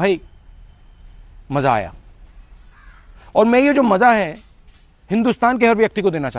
भाई मजा आया। और मैं ये जो मजा है हिंदुस्तान के हर व्यक्ति को देना चाहता हूं।